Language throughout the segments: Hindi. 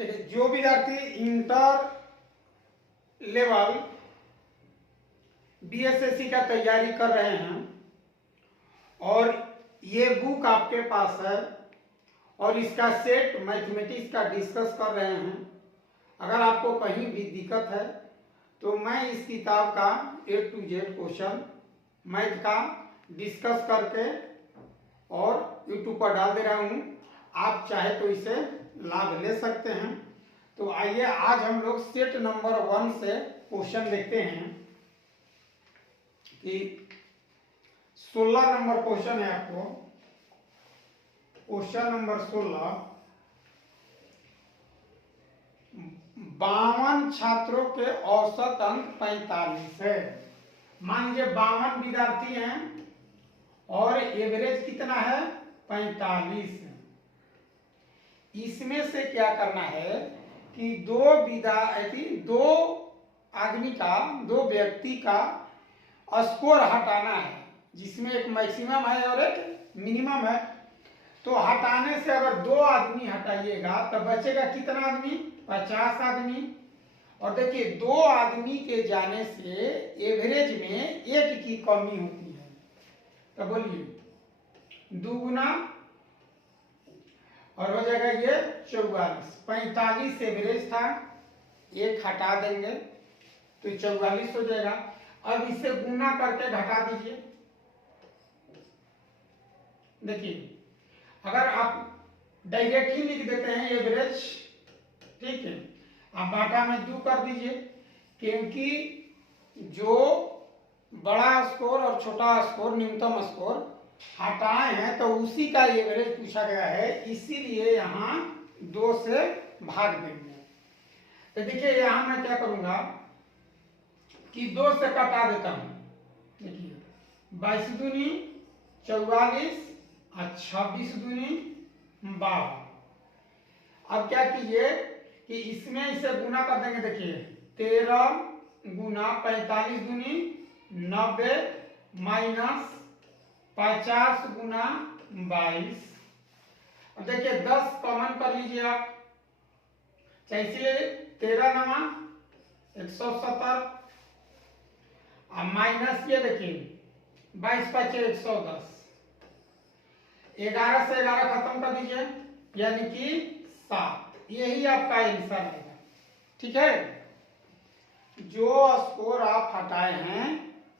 देखिए, जो विद्यार्थी इंटर लेवल बीएसएससी का तैयारी कर रहे हैं और ये बुक आपके पास है और इसका सेट मैथमेटिक्स का डिस्कस कर रहे हैं, अगर आपको कहीं भी दिक्कत है तो मैं इस किताब का A to Z question math का डिस्कस करके और यूट्यूब पर डाल दे रहा हूँ। आप चाहे तो इसे लाभ ले सकते हैं। तो आइए आज हम लोग सेट नंबर 1 से क्वेश्चन देखते हैं कि 16 नंबर क्वेश्चन है आपको। क्वेश्चन नंबर 16, 52 छात्रों के औसत अंक 45 है। मान लीजिए 52 विद्यार्थी हैं और एवरेज कितना है 45 है। इसमें से क्या करना है कि दो आदमी का, दो व्यक्ति का स्कोर हटाना है, जिसमें एक मैक्सिमम है और एक मिनिमम है। तो हटाने से अगर 2 आदमी हटाइएगा तो बचेगा कितना आदमी 50 आदमी। और देखिए 2 आदमी के जाने से एवरेज में 1 की कमी होती है। तो बोलिए 2 गुना और हो जाएगा ये 44। 45 एवरेज था, 1 हटा देंगे तो 44 हो जाएगा। अब इसे गुना करके घटा दीजिए। देखिए अगर आप डायरेक्टली लिख देते हैं एवरेज, ठीक है, आप बाटा में 2 कर दीजिए, क्योंकि जो बड़ा स्कोर और छोटा स्कोर, न्यूनतम स्कोर हटाए हैं तो उसी का एवरेज पूछा गया है, इसीलिए यहाँ 2 से भाग देंगे। तो देखिए यहाँ मैं क्या करूंगा कि 2 से कटा देता हूं। देखिए 22 दूनी 44 और 26 दूनी 52। अब क्या कीजिए कि इसमें इसे गुना कर देंगे। देखिए 13 गुना 45 दूनी 90 माइनस 50 गुना 22। अब देखिए 10 कॉमन कर लीजिए आप, चाहे इसलिए 13 नमा 170 और माइनस ये देखिए 22 5 110। 11 से 11 खत्म कर दीजिए, यानी कि 7। यही आपका आंसर है, ठीक है। जो स्कोर आप हटाए हैं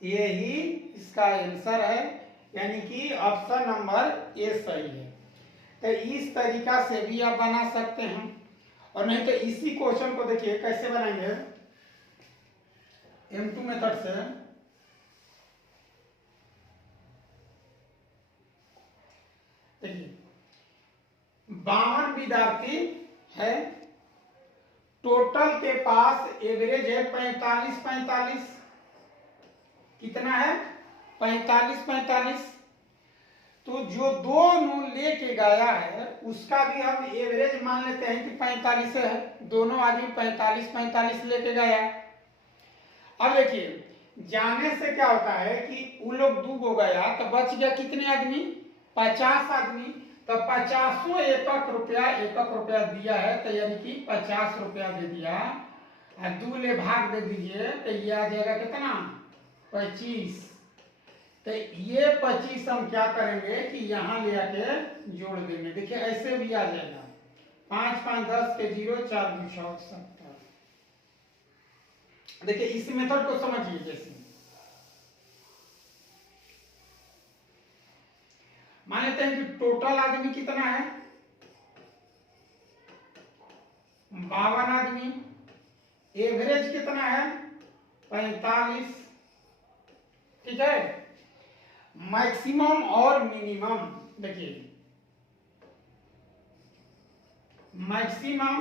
यही इसका आंसर है, यानी कि ऑप्शन नंबर ए सही है। तो इस तरीका से भी आप बना सकते हैं, और नहीं तो इसी क्वेश्चन को देखिए कैसे बनाएंगे M2 मेथड से। देखिए 52 विद्यार्थी है, टोटल के पास एवरेज है 45। कितना है 45। तो जो 2 लेके गया है उसका भी हम एवरेज मान लेते हैं कि 45 है। दोनों आदमी 45 लेके गया। अब देखिए जाने से क्या होता है कि वो लोग 2 हो गया तो बच गया कितने आदमी 50 आदमी। तो 50 एक रुपया दिया है, तो यानी कि 50 रुपया दे दिया और 2 ले भाग दे दीजिए, तो ये आ जाएगा कितना 25। तो ये 25 हम क्या करेंगे कि यहाँ ले आके जोड़ देंगे। देखिए ऐसे भी आ जाएगा 5 5 10 के 0 4 2 70। देखिए इस मेथड को समझिए। जैसे मान लेते हैं कि टोटल आदमी कितना है 52 आदमी, एवरेज कितना है 45, ठीक है। मैक्सिमम और मिनिमम, देखिए मैक्सिमम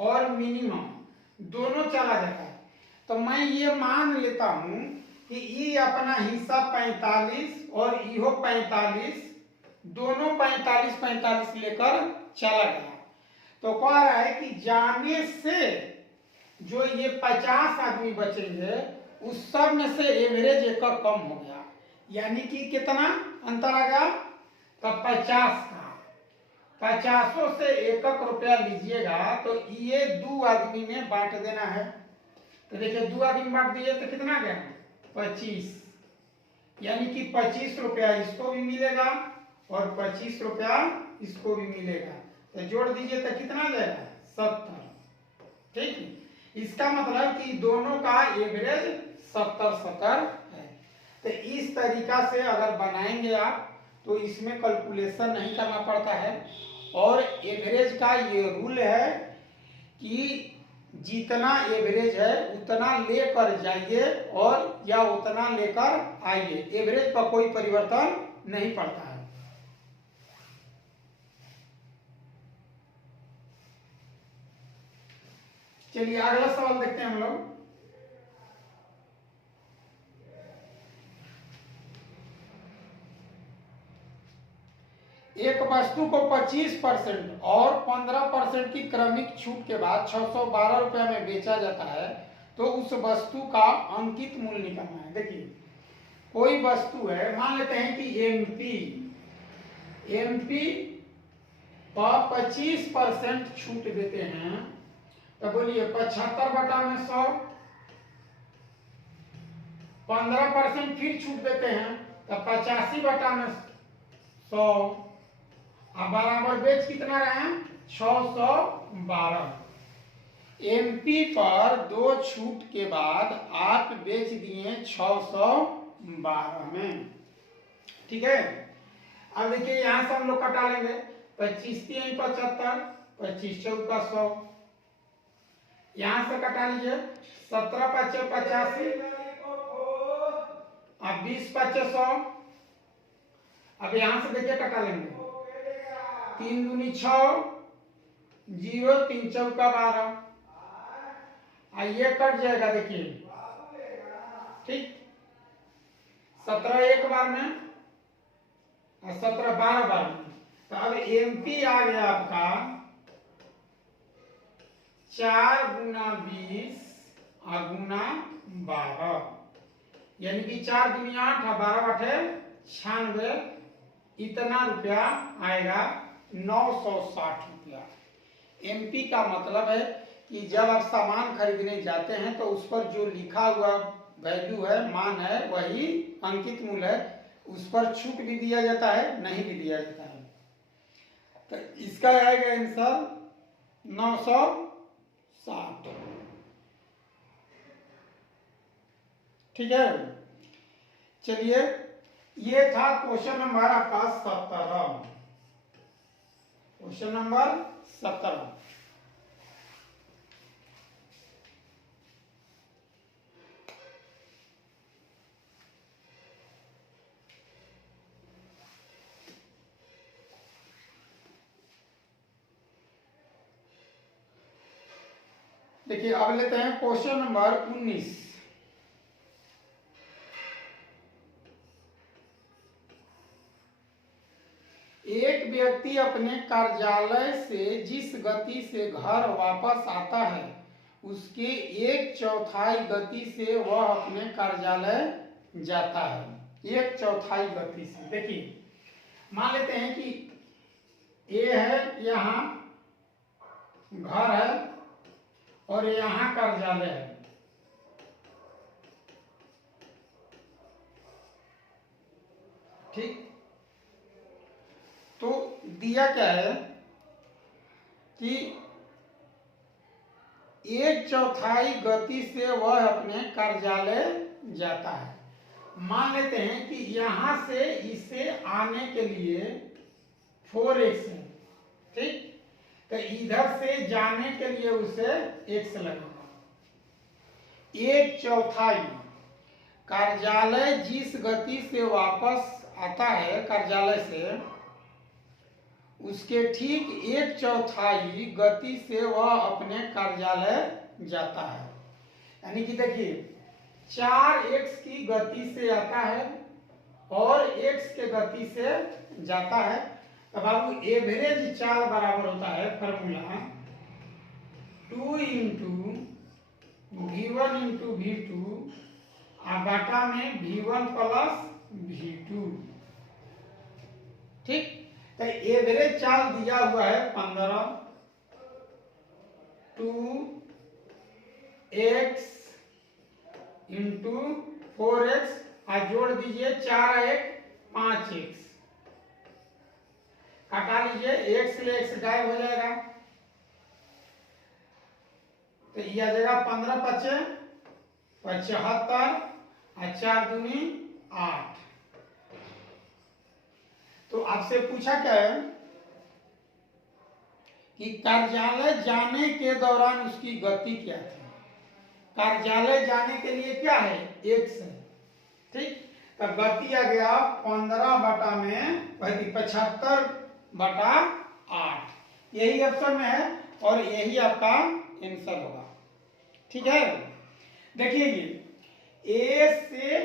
और मिनिमम दोनों चला जाता है। तो मैं ये मान लेता हूं कि ये अपना हिस्सा 45 और इहो 45, दोनों 45 लेकर चला गया। तो कह रहा है कि जाने से जो ये 50 आदमी बचेंगे उस सब में से एवरेज एक कम हो गया, यानी कि कितना अंतर आ गया तो 50 का। 50 से 1 रुपया लीजिएगा तो ये 2 आदमी में बांट देना है। तो देखिए 2 आदमी बांट दिए तो कितना गया 25, यानी कि 25 रुपया इसको भी मिलेगा और 25 रुपया इसको भी मिलेगा। तो जोड़ दीजिए तो कितना जाएगा 70। ठीक है, इसका मतलब कि दोनों का एवरेज 70-70 है। तो इस तरीका से अगर बनाएंगे आप तो इसमें कैलकुलेशन नहीं करना पड़ता है। और एवरेज का ये रूल है कि जितना एवरेज है उतना लेकर जाइए और या उतना लेकर आइए, एवरेज पर कोई परिवर्तन नहीं पड़ता है। चलिए अगला सवाल देखते हैं हम लोग। एक वस्तु को 25% और 15% की क्रमिक छूट के बाद 612 रुपया में बेचा जाता है, तो उस वस्तु का अंकित मूल्य निकालना है। देखिए कोई वस्तु है, मान लेते हैं कि एमपी पर 25% छूट देते हैं, तो बोलिए 75/100, 15% फिर छूट देते हैं तो 85/100 और बराबर बेच कितना रहे हैं 612। एमपी पर 2 छूट के बाद आप बेच दिए 612 में। ठीक है, अब देखिए यहां से हम लोग कटा लेंगे 25 3 75, 25 चौका 100, यहां से कटा लीजिए 17 5 85 अब 20 5 100। अब यहां से देखिए कटा लेंगे 3 दूनी 6, 0 3 चौका 12, ये कट जाएगा। देखिए ठीक, 17 एक बार में और 17 12 बार में। तो अब एमपी आ गया आपका 4 गुना 20 गुना 12, यानी कि 4 दूनी 8 और 12 बटे 96, इतना रुपया आएगा 960 रुपया। एमपी का मतलब है कि जब आप सामान खरीदने जाते हैं तो उस पर जो लिखा हुआ वैल्यू है, मान है, वही अंकित मूल्य है। उस पर छूट भी दिया जाता है, नहीं भी दिया जाता है। तो इसका आएगा आंसर 960। ठीक है, चलिए ये था क्वेश्चन नंबर आपका 17। Question number 17। देखिए अब लेते हैं क्वेश्चन नंबर 19। एक व्यक्ति अपने कार्यालय से जिस गति से घर वापस आता है उसके 1/4 गति से वह अपने कार्यालय जाता है। 1/4 गति से। देखिए मान लेते हैं कि ये है, यहाँ घर है और यहाँ कार्यालय है। ठीक, तो दिया क्या है कि 1/4 गति से वह अपने कार्यालय जाता है। मान लेते हैं कि यहां से इसे आने के लिए 4x है। ठीक, तो इधर से जाने के लिए उसे x लगेगा। 1/4 कार्यालय जिस गति से वापस आता है कार्यालय से, उसके ठीक 1/4 गति से वह अपने कार्यालय जाता है। यानी कि देखिए 4x की गति से आता है और x के गति से जाता है। अब बाबू एवरेज चाल बराबर होता है फॉर्मूला 2 × v1 × v2 बाटा में v1 + v2। ठीक, तो एवरेज चाल दिया हुआ है 15 2x इंटू 4x और जोड़ दीजिए 4x 5x, हटा लीजिए, x से x गायब हो जाएगा, तो यह आ जाएगा 15 पचे 75 और 4 दूनी 8। तो आपसे पूछा क्या है कि कार्यालय जाने के दौरान उसकी गति क्या थी। कार्यालय जाने के लिए क्या है, x है, ठीक। तो गति आ गया 15 बटा में 75/8, यही ऑप्शन में है और यही आपका आंसर होगा, ठीक है। देखिए ये ए से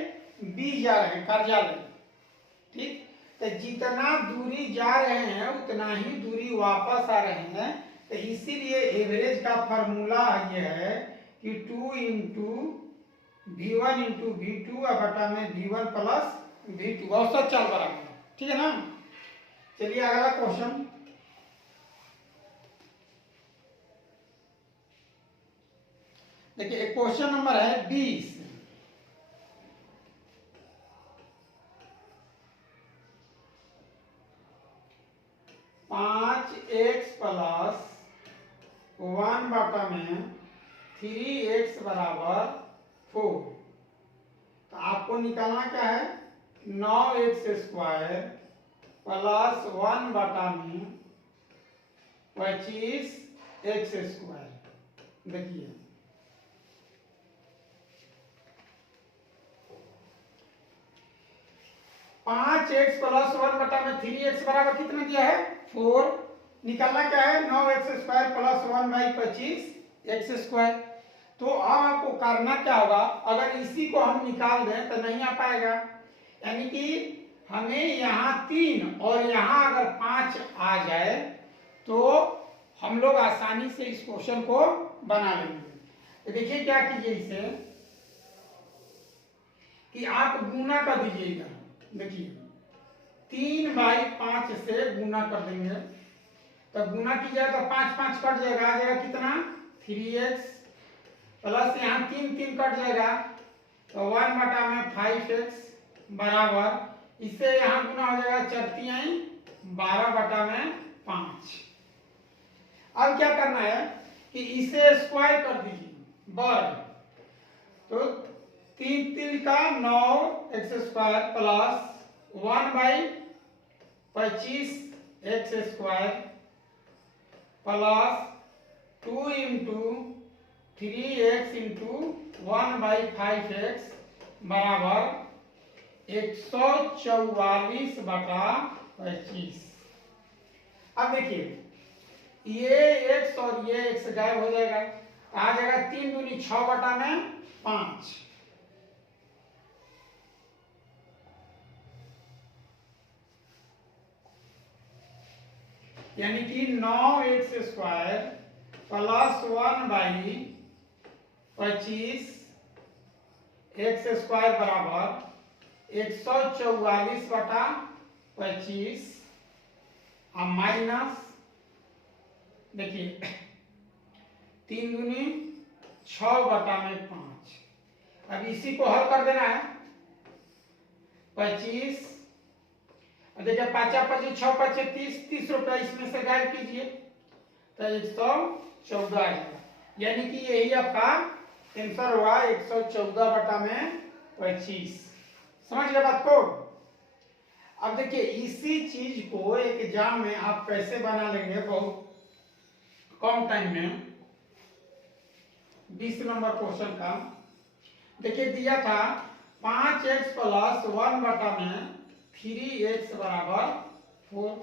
बी जा रहे हैं कार्यालय, ठीक। तो जितना दूरी जा रहे हैं उतना ही दूरी वापस आ रहे हैं, तो इसीलिए एवरेज का फॉर्मूला ये है कि 2 इंटू V1 इंटू V2 बटा में V1 प्लस V2, औसत चाल बराबर, ठीक है ना। चलिए अगला क्वेश्चन, देखिए क्वेश्चन नंबर है 20। 5x प्लस 1 बटा में 3x बराबर 4। तो आपको निकालना क्या है, 9x स्क्वायर प्लस 1 बटा में 25x स्क्वायर। देखिए 5x प्लस 1 बटा में 3x बराबर कितना दिया है, 4। निकालना क्या है, 9x square plus 1 by 25x square. तो अब आपको करना क्या होगा, अगर इसी को हम निकाल दें तो नहीं आ पाएगा, यानी कि हमें यहाँ 3 और यहाँ अगर 5 आ जाए तो हम लोग आसानी से इस क्वेश्चन को बना लेंगे। तो देखिए क्या कीजिए इसे कि आप गुना कर दीजिएगा। देखिए 3/5 से गुना कर देंगे, तो गुना कीजिएगा तो 5 5 कट जाएगा, आ जाएगा कितना 3x प्लस यहाँ 3 3 कट जाएगा तो 1 बटा में 5x बराबर, इससे यहाँ गुना हो जाएगा 4 3 12 बटा में 5। अब क्या करना है कि इसे स्क्वायर कर दीजिए वर्ग, तो 3 3 का 9x square plus 1 by 25x square plus 2 into 3x into 1 by 5x बराबर 144 बटा 25। अब देखिए ये x और ये x गायब हो जाएगा, आ जाएगा 3 दूनी 6 बटा में 5, यानी कि 9x square plus 1 by 25x square बराबर 144 बटा 25 और माइनस, देखिए 3 दूनी 6 बटा में 5। अब इसी को हल कर देना है, 25, देखिए 5 25 6 5 30, 30 रुपया इसमें से गायब कीजिए तो 114 आएगा, यानी कि यही आपका आंसर हुआ 114 बटा में 25। समझ गए बात को। अब देखिए इसी चीज को एग्जाम में आप कैसे बना लेंगे, बहुत कम टाइम में। 20 नंबर क्वेश्चन का देखिए दिया था 5x प्लस 1 बटा में 3x बराबर 4।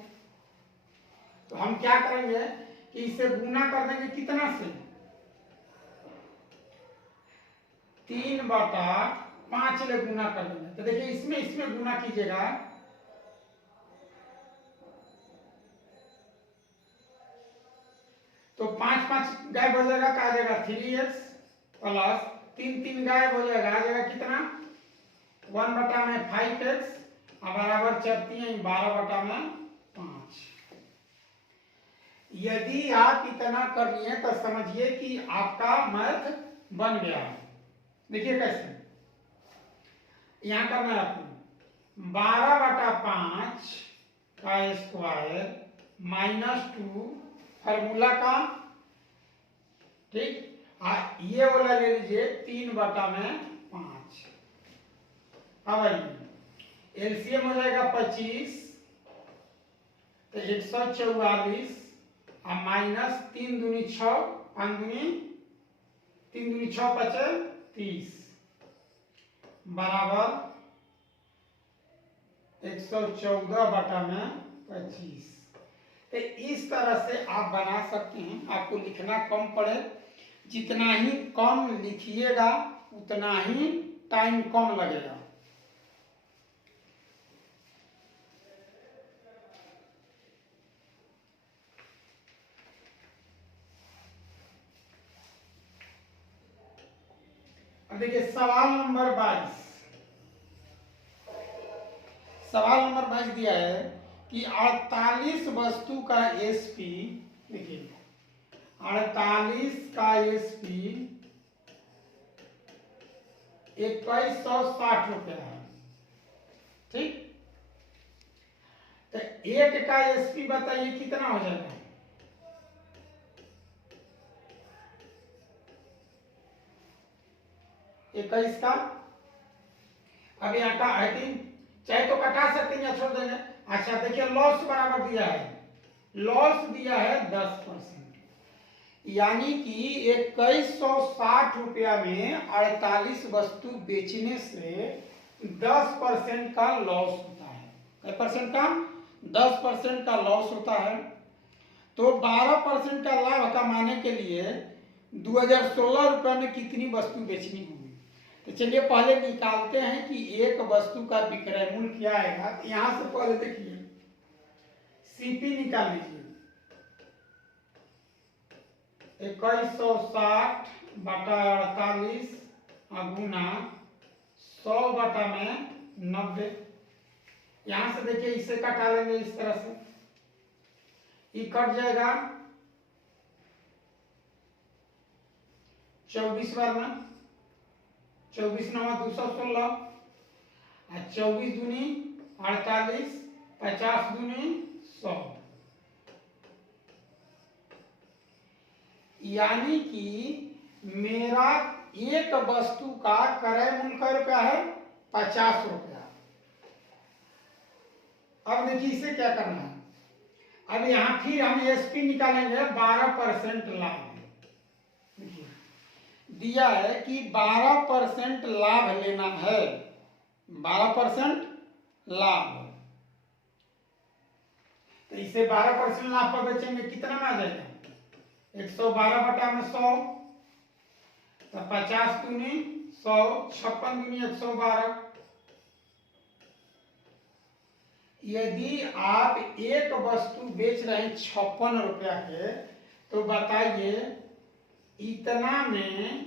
तो हम क्या करेंगे कि इसे गुना कर देंगे कितना से, 3 बटा 5 ले गुना कर देंगे। तो देखिए इसमें गुना कीजिएगा, तो 5 5 गायब हो जाएगा, क्या आ जाएगा 3x प्लस 3 3 गायब हो जाएगा, आ जाएगा कितना 1 बटा में 5x बराबर 4 3 12 बटा में 5। यदि आप इतना कर लिए तो समझिए कि आपका मैथ बन गया। देखिए कैसे यहां करना है आपको 12/5 का स्क्वायर -2 फार्मूला का, ठीक। ये वाला ले लीजिए 3/5। अब आइए एलसीएम हो जाएगा 25 तो 144 और माइनस 3 दूनी 6 5 दूनी 3 दूनी 6 5 30 बराबर 114/25। तो इस तरह से आप बना सकते हैं। आपको लिखना कम पड़े, जितना ही कम लिखिएगा उतना ही टाइम कम लगेगा। अब देखिए सवाल नंबर 22। सवाल नंबर 22 दिया है कि 48 वस्तु का एसपी, देखिए 48 का एसपी 2160 रुपया है, ठीक। तो एक का एसपी बताइए कितना हो जाएगा? 21 का, अब यहाँ का आई थिंक चाहे तो कटा सकते हैं या छोड़ देंगे। अच्छा देखिए लॉस बराबर दिया है, लॉस दिया है 10%, यानी कि 2160 रुपया में 48 वस्तु बेचने से 10% का लॉस होता है। कितने परसेंट का? 10% का लॉस होता है। तो 12% का लाभ कमाने के लिए 2016 रुपये में कितनी वस्तु बेचनी होगी? तो चलिए पहले निकालते हैं कि एक वस्तु का विक्रय मूल्य क्या आएगा। तो यहां से पहले देखिए सीपी निकाल लीजिए। 2160/48 गुना 100/90। यहां से देखिए इसे कटा लेंगे इस तरह से, ये कट जाएगा 24 बार में, 24 9 216 और 24 दूनी 48, 50 दूनी 100, यानी कि मेरा एक वस्तु का क्रय मूल्य का रुपया है 50 रुपया। अब देखिए इसे क्या करना है। अब यहां फिर हम एसपी निकालेंगे 12% लाभ। देखिए दिया है कि 12% लाभ लेना है, 12% लाभ। तो इसे 12% लाभ पर बेचेंगे, कितना में आ जाएगा? 112/100, तो 50 दूनी 100, 56 दूनी 112। यदि आप एक वस्तु बेच रहे हैं 56 रुपया के, तो बताइए इतना में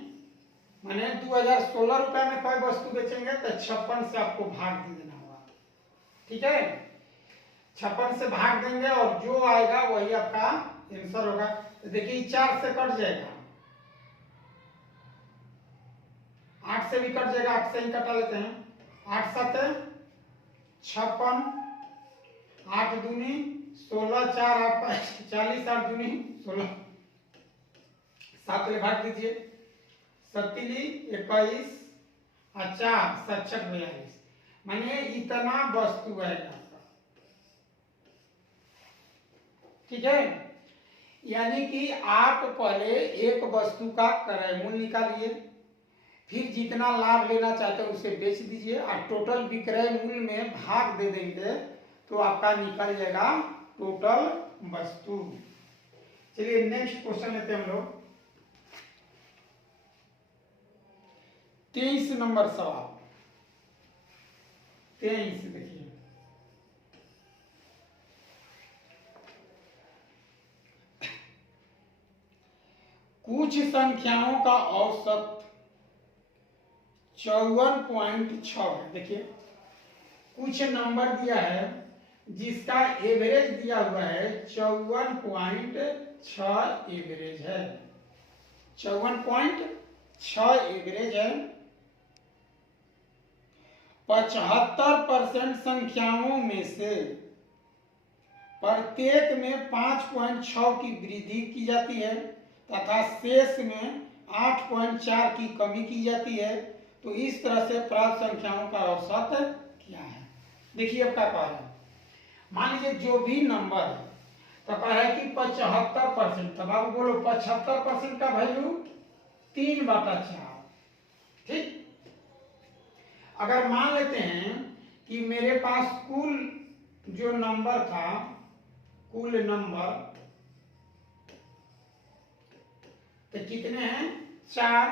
माने 2016 रुपया में कोई वस्तु बेचेंगे तो 56 से आपको भाग दे देना होगा, ठीक है। 56 से भाग देंगे और जो आएगा वही आपका आंसर होगा। तो देखिए 4 से कट जाएगा, 8 से भी कट जाएगा, 8 से ही कटा लेते हैं। 8 7 56, 8 दूनी 16, 4 8 5 40, 8 दूनी 16, 7 ले भाग दीजिए, 7 21 और 4 7 42, माने इतना वस्तु आएगा, ठीक है। यानी कि आप पहले एक वस्तु का क्रय मूल्य निकालिए, फिर जितना लाभ लेना चाहते हैं उसे बेच दीजिए और टोटल विक्रय मूल्य में भाग दे देंगे तो आपका निकल जाएगा टोटल वस्तु। चलिए नेक्स्ट क्वेश्चन लेते हैं हम लोग। 23 नंबर सवाल, 23 देखिए। कुछ संख्याओं का औसत 54.6 है। देखिए कुछ नंबर दिया है जिसका एवरेज दिया हुआ है 54.6 एवरेज है, 54.6 एवरेज है। 75% संख्याओं में से प्रत्येक में 5.6 की वृद्धि की जाती है तथा शेष में 8.4 की कमी की जाती है। तो इस तरह से प्राप्त संख्याओं का औसत क्या है? देखिए अब क्या कह रहा है, मान लीजिए जो भी नंबर है तो कह रहा है कि 75%, तब आप बोलो 75% का वैल्यू 3/4। ठीक, अगर मान लेते हैं कि मेरे पास कुल जो नंबर था, कुल नंबर तो कितने हैं? 4।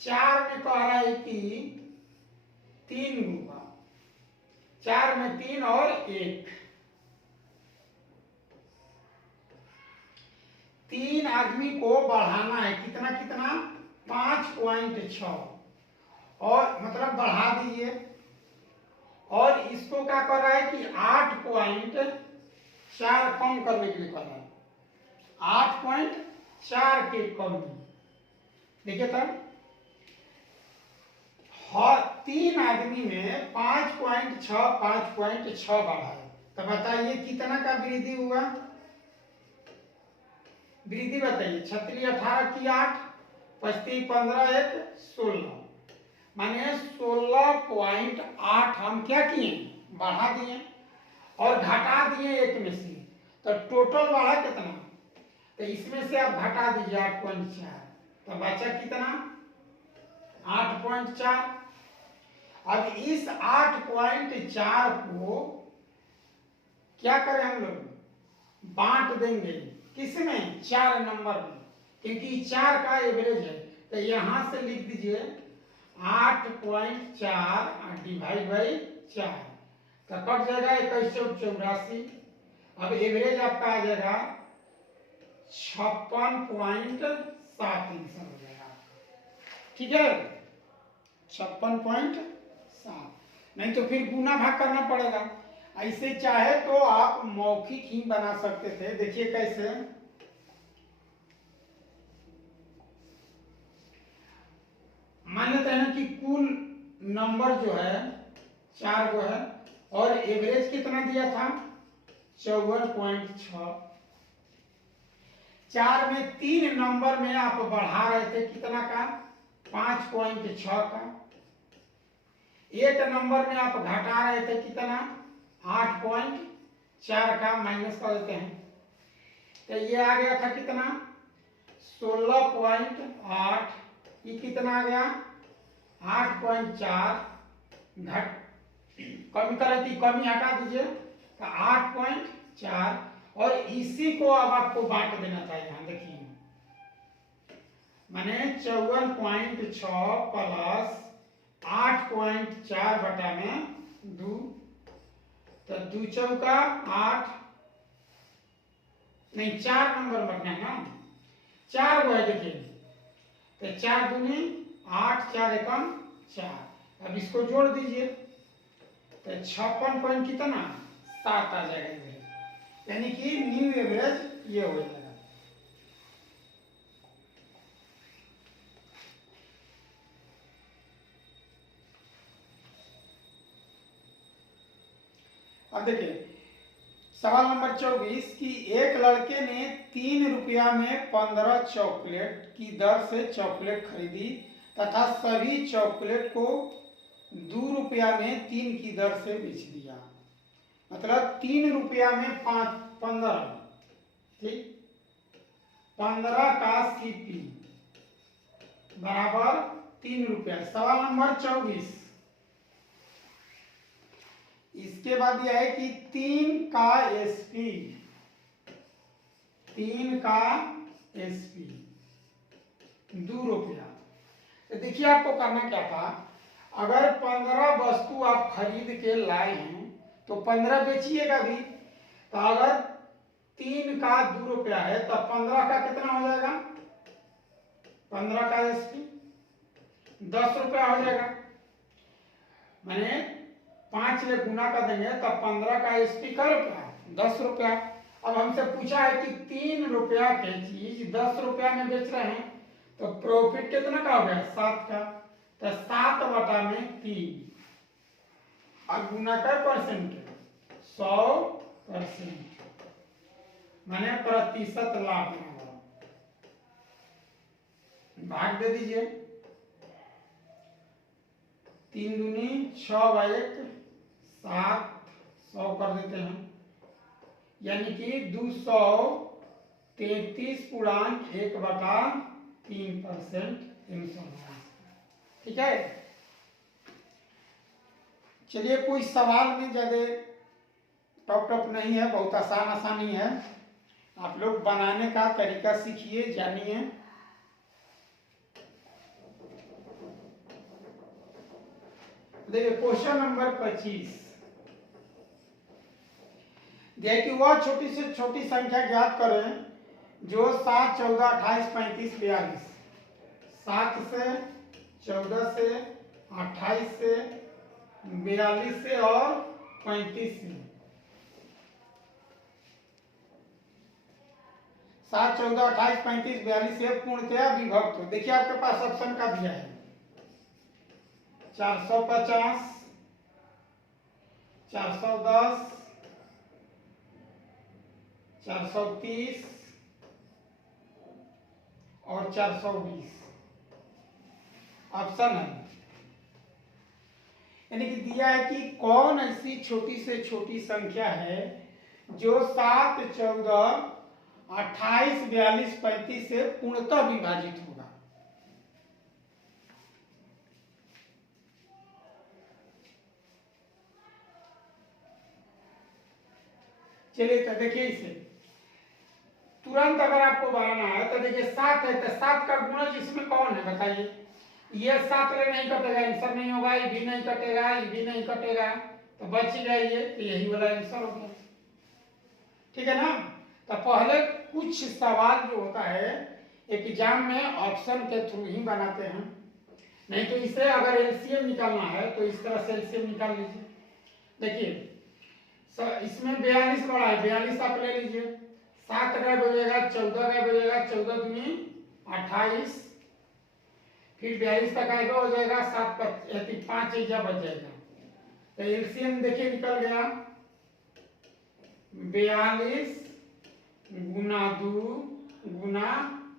4 में कह रहा है कि 3 होगा, 4 में 3 और 1, 3 आदमी को बढ़ाना है, कितना कितना? 5.6, और मतलब बढ़ा दीजिए। और इसको क्या कर रहा है कि 8.4 कम करने के लिए कर रहा है, 8.4 के कम। देखिए तब हर 3 आदमी में 5.6 बढ़ा है, तो बताइए कितना का वृद्धि हुआ? वृद्धि बताइए। 36 18 की 8, 25 15 1 16, माने 16.8 हम क्या किए? बढ़ा दिए और घटा दिए एक में से, तो टोटल बढ़ा कितना? तो इसमें से आप घटा दीजिए 8.4, तो बचा कितना? 8.4। अब इस 8.4 को क्या करें हम लोग? बांट देंगे, किसमें? 4 नंबर में, क्योंकि 4 का एवरेज है। तो यहां से लिख दीजिए 8.4 डिवाइड बाई 4, तो कट जाएगा 2184। अब एवरेज आपका आ जाएगा 56.7 हो जाएगा। ठीक है, 56.7, नहीं तो फिर गुना भाग करना पड़ेगा। ऐसे चाहे तो आप मौखिक ही बना सकते थे। देखिए कैसे, मान लेते हैं कि कुल नंबर जो है 4 को है और एवरेज कितना दिया था? 54.6। 4 में 3 नंबर में आप बढ़ा रहे थे, कितना का? 5.6 का। एक नंबर में आप घटा रहे थे, कितना? 8.4 का, माइनस कर देते हैं, तो ये आ गया था कितना? 16.8। ये कितना आ गया? 8.4 घट, कमी कर रही थी, कमी हटा दीजिए, तो 8.4। और इसी को अब आपको बांट देना था। यहाँ देखिए, माने 54.6 प्लस 8.4 बटा में 2, तो 2 चौका 8, नहीं 4 नंबर बढ़ना है ना, 4 वो है। देखिए तो 4 दूनी 8, 4 एकम 4। अब इसको जोड़ दीजिए, तो 56 पॉइंट कितना? 7 आ जाएगा एवरेज, यानी कि न्यू एवरेज ये हो जाएगा। अब देखिए सवाल नंबर 24 कि एक लड़के ने 3 रुपया में 15 चॉकलेट की दर से चॉकलेट खरीदी तथा सभी चॉकलेट को 2 रुपया में 3 की दर से बेच दिया। मतलब 3 रुपया में 15, ठीक, 15 का CP बराबर 3 रुपया। सवाल नंबर 24, इसके बाद यह है कि 3 का SP, 3 का SP 2 रुपया। तो देखिए आपको करना क्या था, अगर 15 वस्तु आप खरीद के लाए हैं तो 15 बेचिएगा भी। तो अगर 3 का 2 रुपया है तो 15 का कितना हो जाएगा? 15 का SP 10 रुपया हो जाएगा। मैंने 5 ले गुना कर देंगे तब 15 का स्पीकर रुपया 10 रुपया। अब हमसे पूछा है कि 3 रुपया की चीज 10 रुपया में बेच रहे हैं तो प्रॉफिट कितना का हो गया 7 का। तो 7 बटा में 3 और गुना कर परसेंट 100% माने प्रतिशत लाभ भाग दे दीजिए। 3 दूनी 6 व 1 7 100 कर देते हैं यानी कि 233.1/3% ठीक है। चलिए कोई सवाल में ज्यादा टॉप नहीं है, बहुत आसानी है। आप लोग बनाने का तरीका सीखिए जानिए। देखिए क्वेश्चन नंबर 25 दिया कि वह छोटी से छोटी संख्या ज्ञात करें जो 7, 14, 28, 35, 42 7 से 14 से 28 से 42 से और 35 से 7, 14, 28, 35, 42 से पूर्णतया विभक्त हो। देखिए आपके पास ऑप्शन का दिया है 450, 410, 430 और 420 ऑप्शन है। यानी कि दिया है कि कौन ऐसी छोटी से छोटी संख्या है जो 7, 14, 28, 42, 35 से पूर्णतः विभाजित होगा। चलिए तो देखिए इसे तुरंत अगर आपको बनाना है तो देखिए 7 है तो 7 का गुणज इसमें कौन है बताइए। ये 7 ले नहीं कटेगा, आंसर नहीं होगा, ये भी नहीं कटेगा, ये भी नहीं कटेगा तो बच गया ये, तो यही वाला आंसर हो गया। ठीक है ना। तो पहले कुछ सवाल जो होता है एग्जाम में ऑप्शन के थ्रू ही बनाते हैं, नहीं तो इसे अगर एलसीएम निकालना है तो इस तरह से एलसीएम निकाल लीजिए। देखिए इसमें 42 बड़ा है, 42 आप ले लीजिए। 7 का बजेगा 14 का बजेगा, 14 दूनी 28, फिर 42 तक आएगा हो जाएगा 7 का 5 बच जाएगा। तो एलसीएम देखिए निकल गया 42 गुना 2 गुना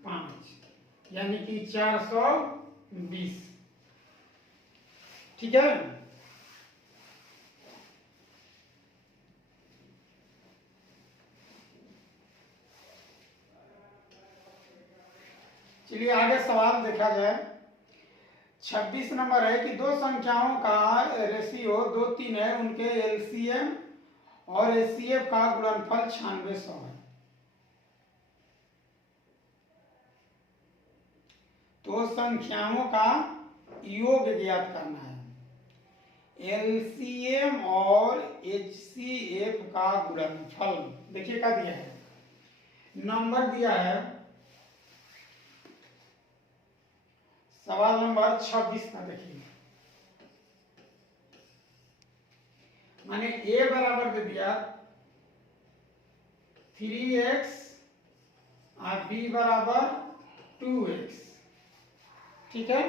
5 यानी कि 420। ठीक है। चलिए आगे सवाल देखा जाए। 26 नंबर है कि दो संख्याओं का रेशियो 2, 3 है, उनके एलसीएम और एचसीएफ का गुणनफल 9600 है। तो संख्याओं का योग ज्ञात करना है। एलसीएम और एचसीएफ का गुणनफल देखिए क्या दिया है, नंबर दिया है सवाल नंबर 26 का। देखिए माने a बराबर दे दिया 3x और b बराबर 2x। ठीक है।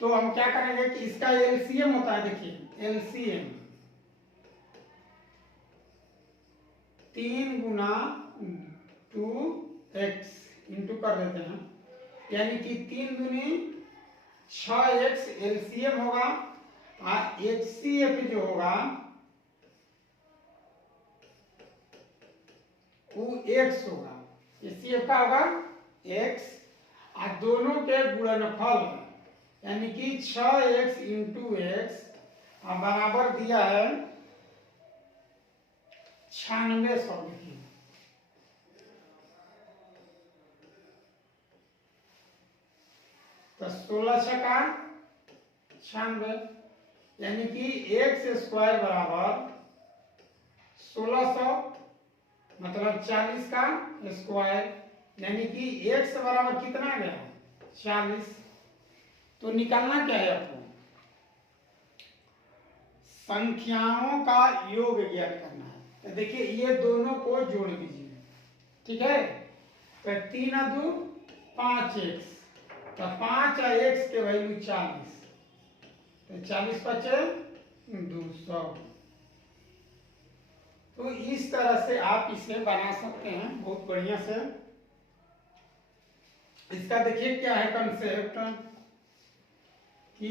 तो हम क्या करेंगे कि इसका एलसीएम होता है। देखिए एलसीएम 3 गुना 2x इंटू कर देते हैं यानी कि 3 दूनी 6x एलसीएम होगा और एचसीएफ जो होगा वो x होगा। एचसीएफ का होगा x और दोनों के गुणनफल यानी कि 6x इंटू एक्स बराबर दिया है 9600। लिखिए तो 16 छका 96 यानी कि एक्स स्क्वायर बराबर 1600 मतलब 40 का स्क्वायर यानी कि एक्स बराबर कितना गया 40। तो निकालना क्या है आपको, संख्याओं का योग ज्ञात करना है। तो देखिए ये दोनों को जोड़ दीजिए, ठीक है। तो 3 2 5x, तो 5 और x के वैल्यू 40, तो 40 बचे 200। तो इस तरह से आप इसे बना सकते हैं बहुत बढ़िया से। इसका देखिए क्या है कंसेप्ट कि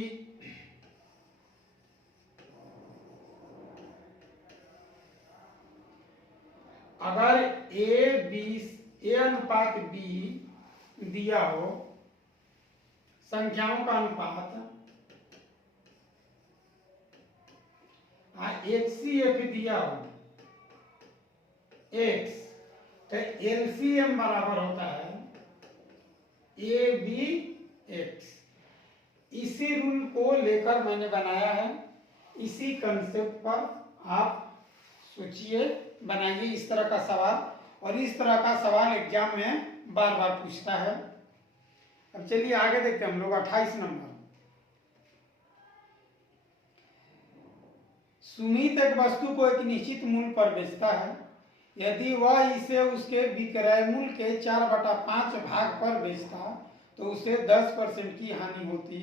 अगर ए अनुपात b दिया हो, संख्याओं का अनुपात, HCF दिया हो x, तो LCM बराबर होता है ABX। इसी रूल को लेकर मैंने बनाया है, इसी कंसेप्ट पर आप सोचिए, बनाइए इस तरह का सवाल, और इस तरह का सवाल एग्जाम में बार बार पूछता है। अब चलिए आगे देखते हैं हम लोग 28 नंबर। सुमित एक वस्तु को एक निश्चित मूल्य पर बेचता है। यदि वह इसे उसके विक्रय मूल्य के 4/5 भाग पर बेचता तो उसे 10% की हानि होती।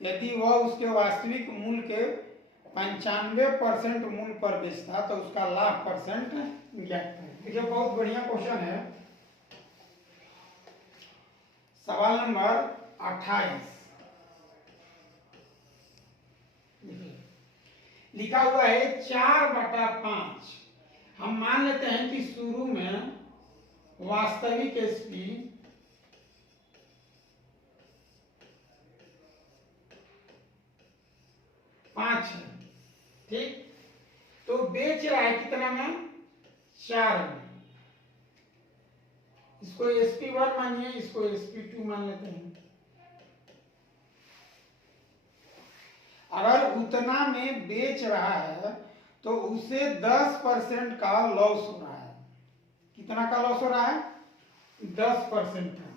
यदि वह उसके वास्तविक मूल्य के 95% मूल्य पर बेचता तो उसका लाभ परसेंट ज्ञात करें। देखिए बहुत बढ़िया क्वेश्चन है। सवाल नंबर 28 लिखा हुआ है 4/5। हम मान लेते हैं कि शुरू में वास्तविक एसपी 5 है, ठीक। तो बेच रहा है कितना में, 4 में। इसको SP1 मानिए, इसको SP2 मान लेते हैं। अगर उतना में बेच रहा है तो उसे 10% का लॉस हो रहा है। कितना का लॉस हो रहा है, 10% का।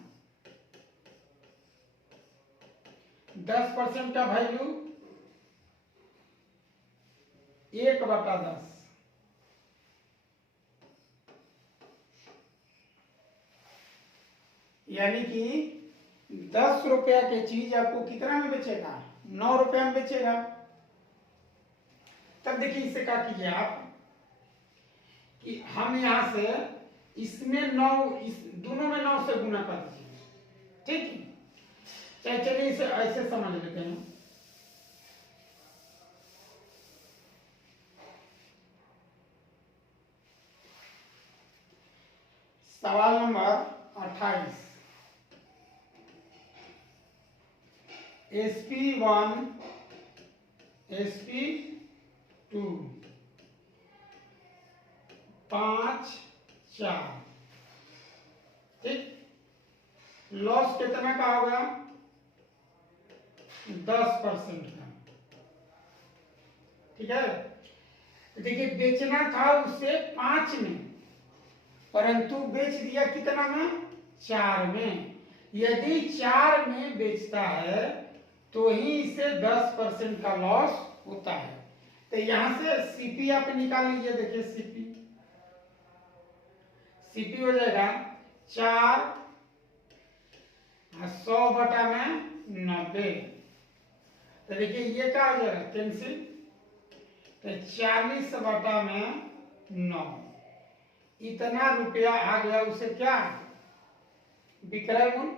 10% का वैल्यू 1/10। यानी कि 10 रुपया की चीज आपको कितना में बेचेगा, 9 रुपया में बेचेगा। तब देखिए इससे क्या कीजिए आप कि हम यहां से इसमें 9, इस दोनों में 9 से गुना कर दीजिए, ठीक है। चलिए इसे ऐसे समझ लेते हैं। सवाल नंबर 28। SP1 SP2 5 4, ठीक। लॉस कितना का होगा, 10% का, ठीक है। देखिए बेचना था उसे 5 में, परंतु बेच दिया कितना में, 4 में। यदि 4 में बेचता है तो ही इसे 10% का लॉस होता है। तो यहां से सीपी आप निकाल लीजिए। देखिए सीपी हो जाएगा 4 100/90। तो देखिए ये क्या हो जाएगा, कैंसिल। तो 40/9 इतना रुपया आ गया उसे, क्या विक्रय मूल्य,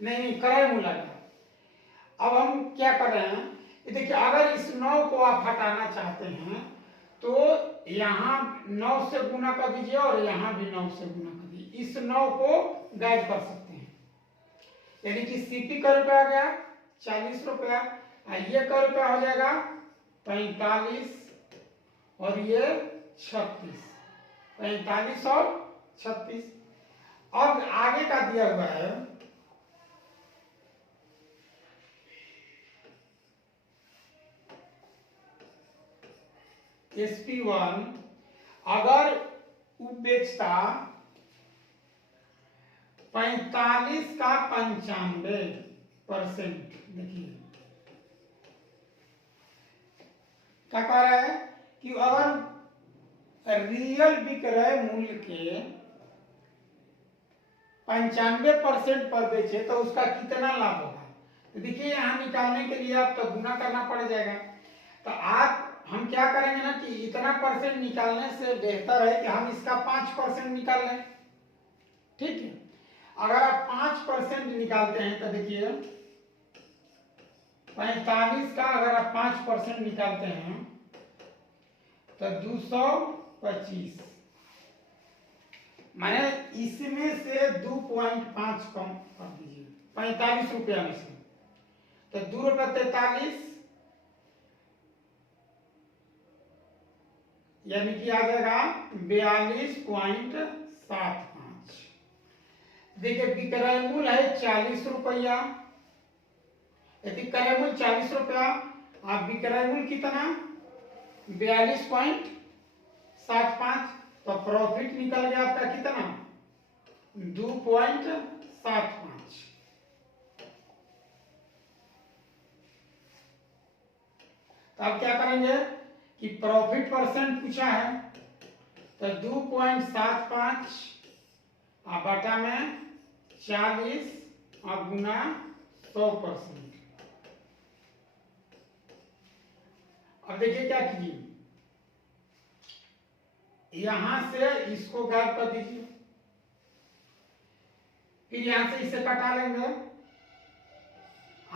नहीं क्रय मूल्य आ गया। अब हम क्या कर रहे हैं, देखिए अगर इस 9 को आप हटाना चाहते हैं तो यहां 9 से गुना कर दीजिए और यहां भी 9 से गुना कर दीजिए। इस 9 को गायब कर सकते हैं। यानी कि सीपी का रुपया आ गया 40 रुपया, ये का रुपया हो जाएगा 45 और ये 36, 45 और 36। अब आगे का दिया हुआ है SP1 अगर वो बेचता 45 का 95, परसेंट। देखिए क्या कह रहा है कि अगर रियल विक्रय मूल्य के 95% पर बेचे तो उसका कितना लाभ होगा। तो देखिए यहाँ निकालने के लिए आप तो गुना करना पड़ जाएगा। तो आप हम क्या करेंगे ना कि इतना परसेंट निकालने से बेहतर है कि हम इसका 5% निकाल लें। ठीक है, अगर आप 5% निकालते हैं तो देखिए 45 का अगर आप 5% निकालते हैं तो 225, माने इसमें से 2.5 कम कर दीजिए 45 रुपया में से, तो 2 रुपये 43 यानी कि आ जाएगा 42.75। देखिए विक्रय मूल्य है 40 रुपया, यदि क्रय मूल्य 40 रुपया आप विक्रय मूल्य कितना 42.75, तो प्रॉफिट निकल गया आपका कितना 2.75। तो अब क्या करेंगे कि प्रॉफिट परसेंट पूछा है तो 2.75 बटा में 40 और गुना 100%। अब देखिए क्या कीजिए, यहां से इसको गायब कर दीजिए, फिर यहां से इसे कटा लेंगे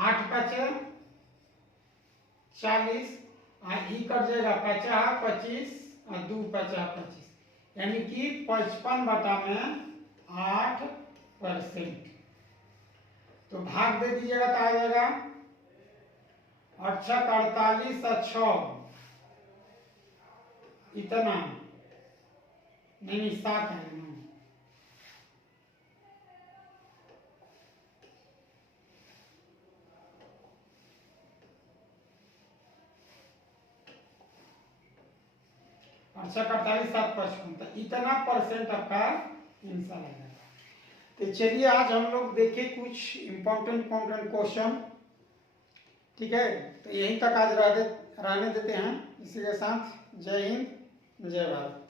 8 5 40 और ई कट जाएगा 50 25 और 2 50 25, यानी कि 55 बटा में 8%। तो भाग दे दीजिएगा तो आ जाएगा 8 48 और 6 इतना नहीं 7 है। अच्छा 48 7 55, तो इतना परसेंट आपका आंसर आ जाएगा। तो चलिए आज हम लोग देखें कुछ इम्पोर्टेंट क्वेश्चन। ठीक है, तो यहीं तक आज रहने देते हैं। इसी के साथ जय हिंद जय भारत।